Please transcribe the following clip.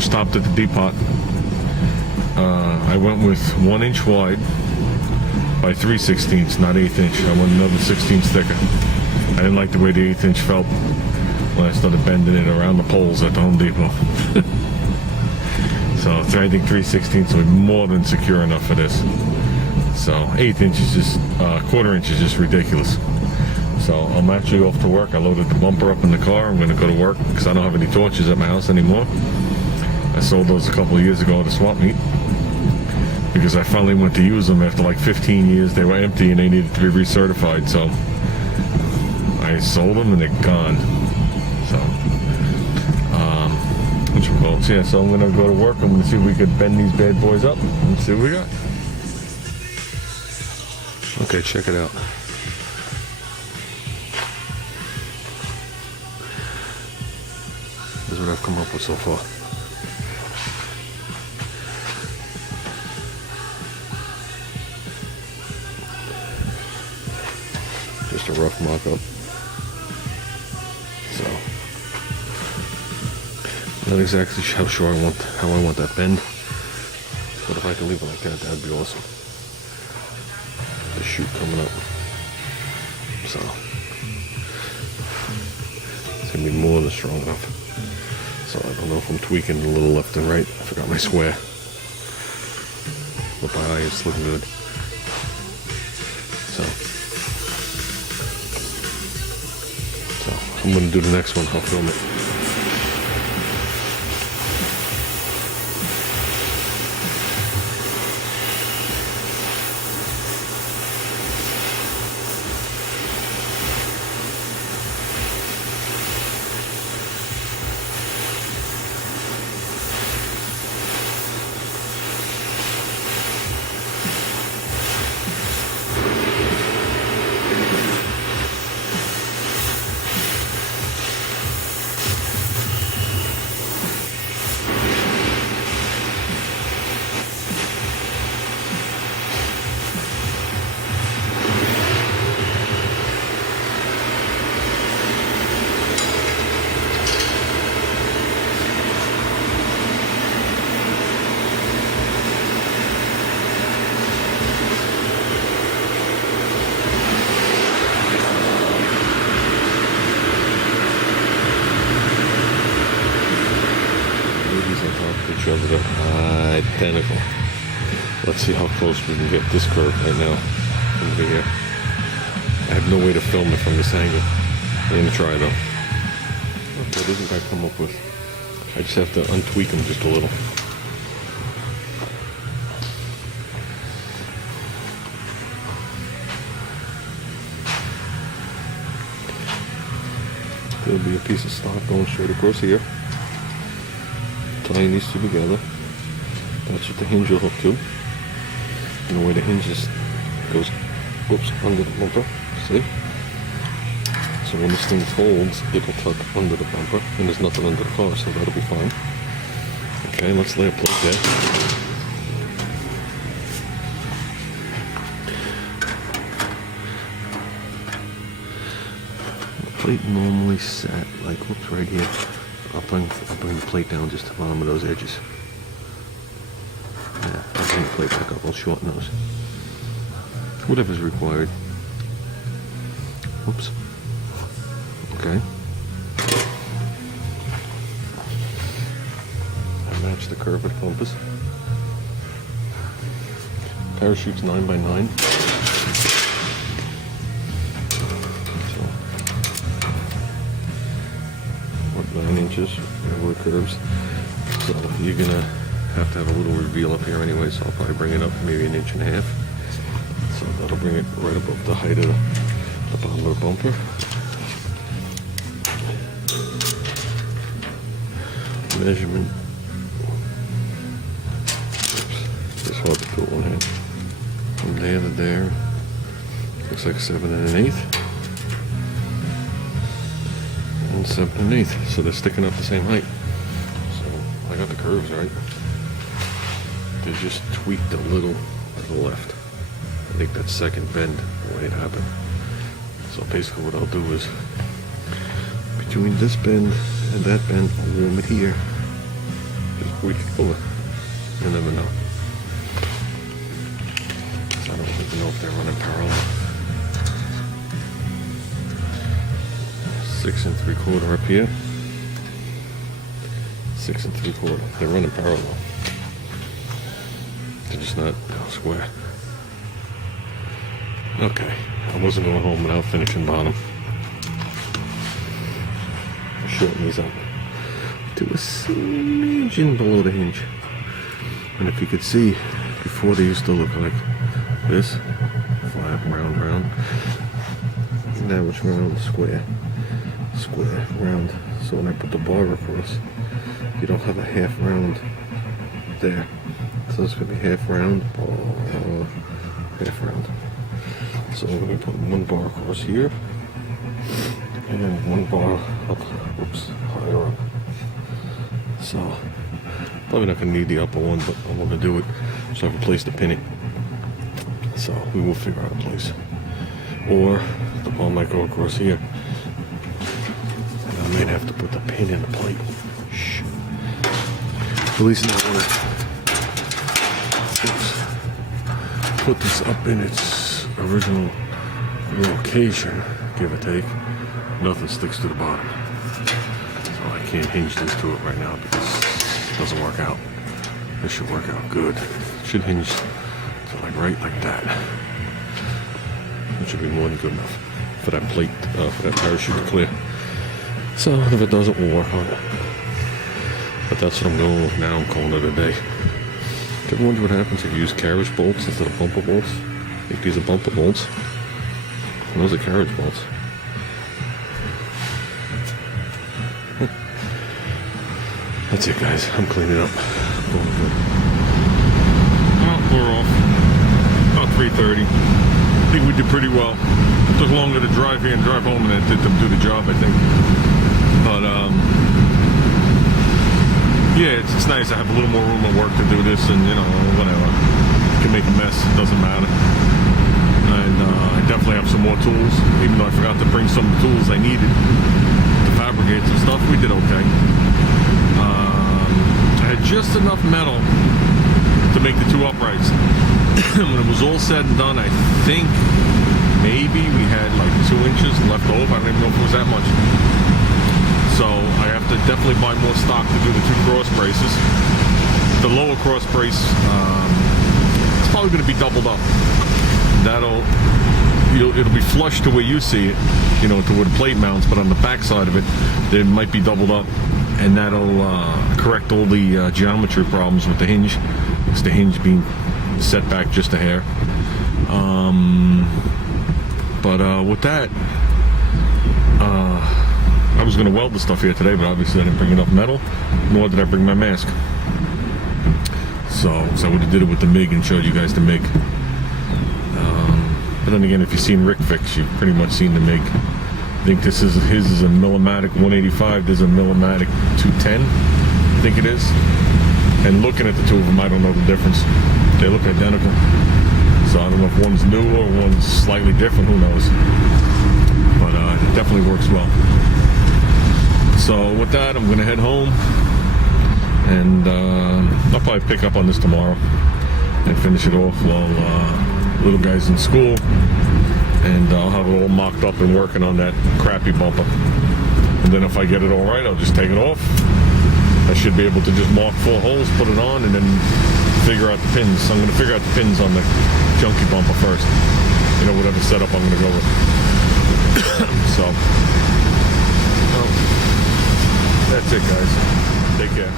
just stopped at the depot. I went with 1 inch wide by 3/16, not 1/8 inch. I went another 16 thicker. I didn't like the way the 1/8 inch felt when I started bending it around the poles at the Home Depot. So I think 3/16 will be more than secure enough for this. So 1/8 inch is just, 1/4 inch is just ridiculous. So I'm actually off to work. I loaded the bumper up in the car. I'm going to go to work because I don't have any torches at my house anymore. I sold those a couple of years ago at a swap meet because I finally went to use them after like 15 years. They were empty and they needed to be recertified. So I sold them and they're gone. So, yeah, so I'm going to go to work. I'm going to see if we could bend these bad boys up and see what we got. Okay, check it out. This is what I've come up with so far. Just a rough mock-up. So, not exactly how sure how I want that bend, but if I can leave it like that, that'd be awesome. The chute coming up, so it's gonna be more than strong enough. So I don't know if I'm tweaking a little left and right. I forgot my square, but my eye is looking good. So I'm gonna do the next one. I'll film it. Each other are identical. Let's see how close we can get this curve right now from over here. I have no way to film it from this angle. I'm gonna try though. What isn't I come up with? I just have to untweak them just a little. There'll be a piece of stock going straight across here. Tying these two together. That's what the hinge will hook to. And the way the hinge goes, under the bumper. See? So when this thing folds, it'll tuck under the bumper, and there's nothing under the car, so that'll be fine. Okay, let's lay a plate there. The plate normally sat like, whoops, right here. I'll bring the plate down just to the bottom of those edges. Yeah, I'll bring the plate back up, I'll shorten those. Whatever's required. Oops. Okay. I match the curve with the compass. Parachute's 9x9. So, 9 inches over curves. So you're gonna have to have a little reveal up here anyway, so I'll probably bring it up maybe 1.5 inches. So that'll bring it right above the height of the bottom of the bumper. Measurement. Oops. It's hard to put one hand. From there to there. Looks like 7 1/8. And 7 1/8. So they're sticking up the same height. So I got the curves right. They just tweaked a little to the left. I think that second bend, the way it happened. So basically what I'll do is, between this bend and that bend, I'll warm it here. Just we could pull it. You never know. I don't even know if they're running parallel. 6 3/4 up here. 6 3/4. They're running parallel. They're just not square. Okay, I wasn't going home without finishing bottom. Shorten these up to a smidgen below the hinge. And if you could see, before they used to look like this, flat, round, round. Now it's round, square, square, round. So when I put the bar across, you don't have a half round there. So it's going to be half round, half round. So I'm going to put one bar across here, and one bar up, oops, higher up. So, probably not going to need the upper one, but I want to do it so I have a place to pin it. So, we will figure out a place. Or, the ball might go across here. And I might have to put the pin in the plate. Shh. At least now I want to put this up in its original location, give or take. Nothing sticks to the bottom. So I can't hinge this to it right now because it doesn't work out. This should work out good. It should hinge to like right like that. It should be more than good enough for that plate, for that parachute to clear. So if it doesn't, we'll work on it. But that's what I'm going with now. I'm calling it a day. Do you ever wonder what happens if you use carriage bolts instead of bumper bolts? I think these are bumper bolts. And those are carriage bolts. That's it, guys. I'm cleaning up. Going good. Well, we're off. About 3:30. I think we did pretty well. It took longer to drive here and drive home than it did to do the job, I think. But, yeah, it's nice. I have a little more room at work to do this, and, you know, whatever. You can make a mess. It doesn't matter. And I definitely have some more tools. Even though I forgot to bring some tools I needed to fabricate some stuff, we did okay. I had just enough metal to make the two uprights. When it was all said and done, I think maybe we had like 2 inches left over. I don't even know if it was that much. So I have to definitely buy more stock to do the 2 cross braces. The lower cross brace, it's probably going to be doubled up. It'll be flush to where you see it, you know, to where the plate mounts, but on the back side of it, it might be doubled up, and that'll correct all the geometry problems with the hinge. It's the hinge being set back just a hair. But with that, I was going to weld the stuff here today, but obviously I didn't bring enough metal, nor did I bring my mask. So I would have did it with the MIG and showed you guys the MIG. But then again, if you've seen Rick fix, you've pretty much seen the MIG. I think his is a Millimatic 185. There's a Millimatic 210. I think it is. And looking at the two of them, I don't know the difference. They look identical. So I don't know if one's new or one's slightly different. Who knows? But it definitely works well. So with that, I'm going to head home. And I'll probably pick up on this tomorrow and finish it off while little guy's in school, and I'll have it all mocked up and working on that crappy bumper. And then if I get it all right, I'll just take it off. I should be able to just mark 4 holes, put it on, and then figure out the pins. So I'm going to figure out the pins on the junky bumper first. You know, whatever setup I'm going to go with. So, well, that's it, guys. Take care.